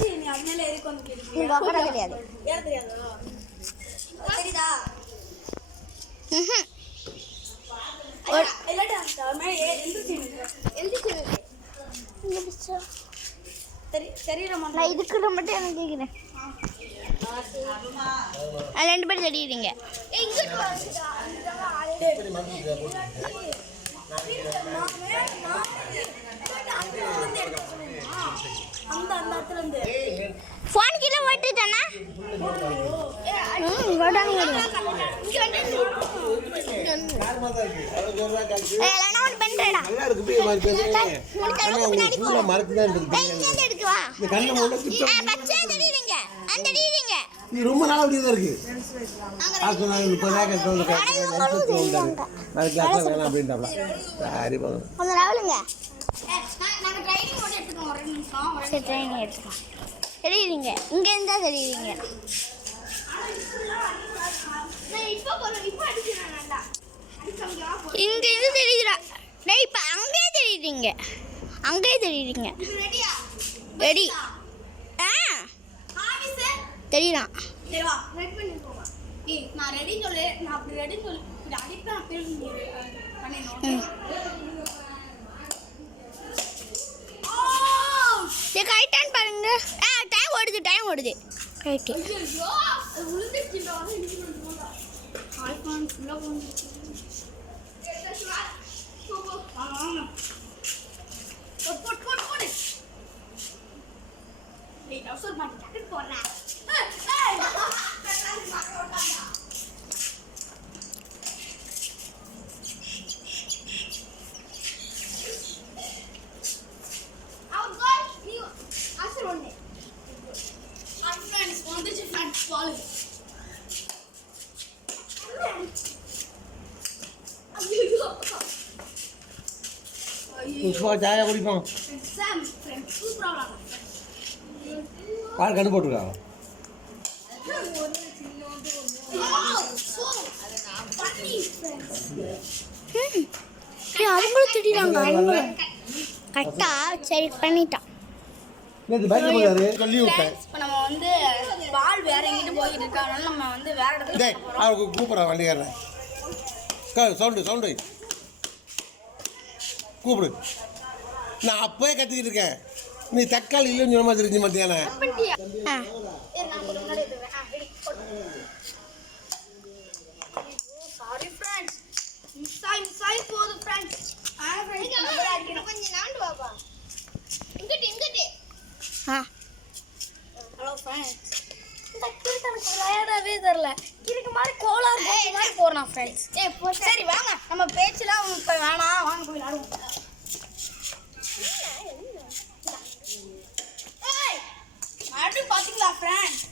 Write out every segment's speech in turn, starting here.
நீ அதனால ஏறி வந்து கேக்குறீங்க. நீங்க அப்பட தெரியாது. ஏற தெரியாதா? தெரியுதா? இல்லடா அந்த மேல எழுதிச்சு. இங்க பிச்சா. தெரியற மாதிரி. நான் இதுக்குள்ள மட்டும் எனக்கு கேக்குறேன். ரெண்டு பேரும் தெரியுறீங்க. இங்க வாடா. அந்த இடத்துல இருந்து ஃபோன் கீழ போட்டுட்டானா? வடாங்க. இங்க வந்து எல்லாம் ஒன்னு பண்றடா. நல்லா இருக்கு போய் மாதிரி பேசுறீங்க. ஆனா உங்க பூல மரத்து தான் இருக்கு. இங்க எடுத்து வா. இந்த கண்ணு மூட சுத்த. பச்சை தெரியுறீங்க. அந்த தெரியுறீங்க. இது ரொம்ப நாளா அப்படியே தான் இருக்கு. ஆசனா இப்ப நான் சொல்ல நான் கிளாஸ்ல வேணாம் அப்படின்றாப்ல. சரி போங்க. கொஞ்ச ராவலுங்க. நாங்க ட்ரைனிங் போட்டு எடுத்துக்கோம் ஒரு நிமிஷம். சரி ட்ரைனிங் எடுத்துக்கலாம். தெரியுறீங்க. இங்க இருந்தா தெரியுறீங்க. நான் இப்போ அடிக்கிறேன் நல்லா. இங்க இருந்து தெரியுதுடா. டேய் இப்ப அங்கே தெரியுறீங்க. அங்கே தெரியுறீங்க. ரெடியா? ரெடி. ஆ ஆபீஸ் தெரியுறான். சரி வா ரெடி பண்ணி போங்க. ஏய் நான் ரெடி சொல்லு. நான் அப்படி ரெடி சொல்லு. இது அடிப்பேன் அப்படி பண்ணினோம். சரி கைட்டான் பாருங்க. டைம் ஓடுது. ரைட். ஐயோ உளுந்துச்சுடா. ஐபோன் ஃபுல்லா போச்சு. போடு. ஏய் டவுசர் மாட்டி ஜாக்கெட் போடுறா. ஏய் அவுட் கோல் நீ ஆசர் ஒண்ணே. ஃப்ரெண்ட்ஸ் வந்துச்சு ஃப்ரெண்ட்ஸ் பால். புஷ்பா சாயா குடிப்போம். சாம் ஃப்ரெண்ட்ஸ் சூப்பரா விளையாடுறாங்க. பால் கண்டு போட்டுருக்காங்க. அவங்களும் திடீராங்க. கரெக்டா சரி பண்ணிட்டான். நேத்து பைக்ல போறாரு சொல்லி விட்டேன். இப்போ நம்ம வந்து பால் வேற எங்கிட்ட போயிட்டு இருக்காங்க. நம்ம வந்து வேற இடத்துல டேய் அவருக்கு கூப்பிடுறா வண்டிக்காரன். சவுண்டு கூப்பிடு. நான் அப்பவே கத்திக்கிட்டு இருக்கேன். நீ தக்காளி இல்லைன்னு சொன்ன மாதிரி தெரிஞ்சு மாட்டியானே. Sorry friends. மிஸ்ஸாய் போகுது ஃப்ரெண்ட்ஸ். கொஞ்சம் நாண்டு வாப்பா. இங்கிட்டு ஹலோ ஃப்ரெண்ட்ஸ். இந்த கிறுக்கு எனக்கு விளையாடவே தெரியல. கிறுக்கு மாதிரி கோளாறு மாதிரி போறான் ஃப்ரெண்ட்ஸ். சரி வாங்க நம்ம பேச்செல்லாம் இப்போ வேணாம். வாங்க போய் விளையாடுவோம். ஏய் மறுபடியும் பாத்தீங்களா ஃப்ரெண்ட்ஸ்?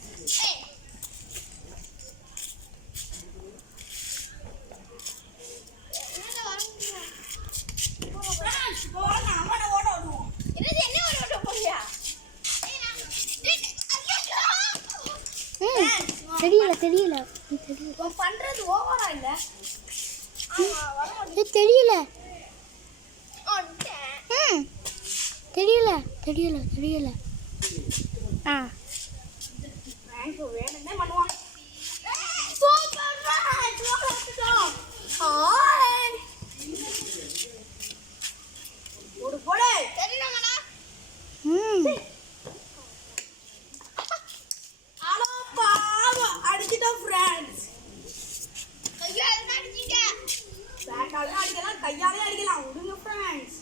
தெரியல பண்றது ஓவரா இல்ல. தெரியல. வேணும்னே பண்ணுவான். சூப்பர் ஹாய் போடு தெரியுமாடா? ஹலோ பாவா அடிச்சிட்டோம் ஃப்ரெண்ட்ஸ். கையால அடிச்சிங்க. பேட்டால அடிக்கலாம் கையாலே அடிக்கலாம். விடுங்க ஃப்ரெண்ட்ஸ்.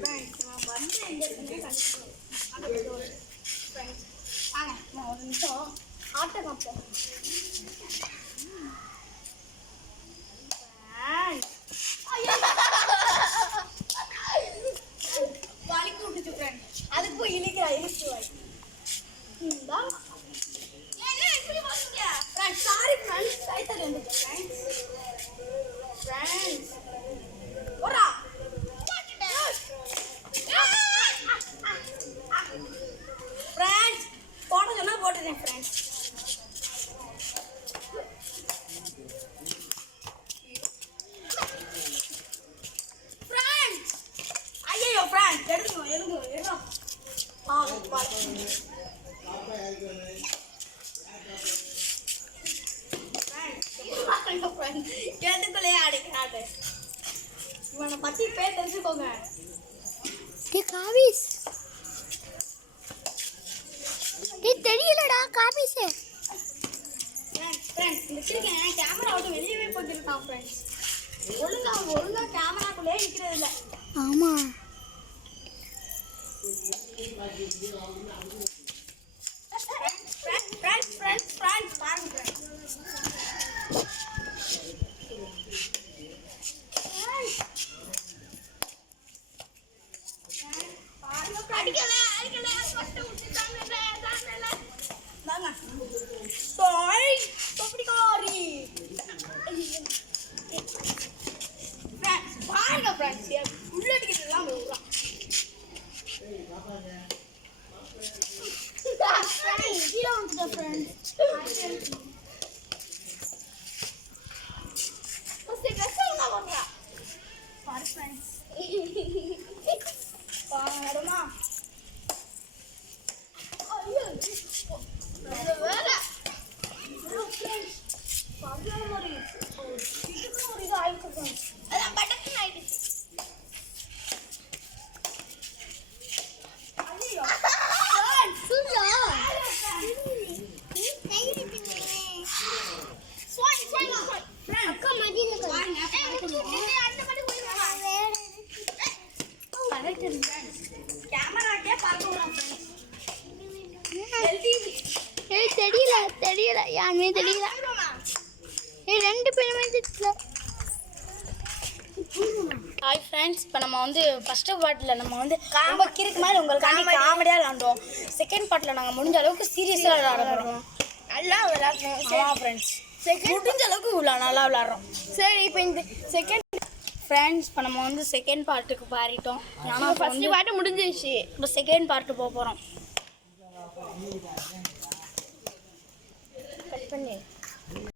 ஃப்ரெண்ட்ஸ் நான் வந்து எங்க இருக்கேன்னு கண்டுபிடிச்சேன். ஃப்ரெண்ட்ஸ் வாங்க நான் ஒரு நிமிஷம் ஆட்டோ காப்போம். வலிக்கு விட்டுச்சு ஃப்ரெண்ட்ஸ். அதுக்கு போய் இழுச்சு வாய். என்ன இப்படி பாத்தீங்க ஃப்ரெண்ட்ஸ்? Sorry friends. சைத்தல் வந்துச்சு ஃப்ரெண்ட்ஸ். ஓரா ஃப்ரெண்ட்ஸ் போட சொன்னா போட்டுறேன் ஃப்ரெண்ட்ஸ். நான் பத்தி பேர் தெரிஞ்சுக்கோங்க. டேய் காவிஸ், டேய் தெரியலடா காவிஸ். ஃப்ரெண்ட்ஸ் இந்த கிறுக்கன் கேமரா விட்டு வெளியவே போயிருக்கான் ஃப்ரெண்ட்ஸ். ஒழுங்கா கேமராக்குள்ளே நிற்கிறது இல்லை. ஆமா ஃப்ரெண்ட்ஸ் பாருங்க ஃப்ரெண்ட்ஸ். அடிக்கல பட்டு விட்டுட்டாங்கல தானல வாங்க சாய் தொப்பிடிக்காரி. பாருங்க ஃப்ரெண்ட்ஸ் உள்ள அடிக்கிறதெல்லாம் விடுறான். கீழே வந்துட்டேன் ஃப்ரெண்ட்ஸ். பாரு ஃப்ரெண்ட்ஸ் பாருமா. ஐயோ வேற மாதிரி இது ஆயிடுச்சு. அதான் பட்டக்கு ஆயிடுச்சு. ஐயோ கேமராக்கே பார்க்க விடாம தெரியல யாருமே தெரியல. ரெண்டு பேருமே தெரியல. ஹாய் ஃப்ரெண்ட்ஸ், இப்போ நம்ம வந்து ஃபஸ்ட்டு பார்ட்டில் நம்ம வந்து ரொம்ப கிறுக்கு மாதிரி உங்களுக்கு காமெடியாக விளாண்டோம். செகண்ட் பார்ட்டில் நாங்கள் முடிஞ்ச அளவுக்கு சீரியஸாக விளாடுறோம். நல்லா விளாட்றோம் ஃப்ரெண்ட்ஸ். முடிஞ்ச அளவுக்கு நல்லா விளாட்றோம். சரி இப்போ இந்த செகண்ட் ஃப்ரெண்ட்ஸ் இப்போ நம்ம வந்து செகண்ட் பார்ட்டுக்கு பாடிட்டோம். ஆனால் ஃபஸ்ட்டு பார்ட்டு முடிஞ்சிருச்சு. இப்போ செகண்ட் பார்ட்டு போக போகிறோம். கட் பண்ணி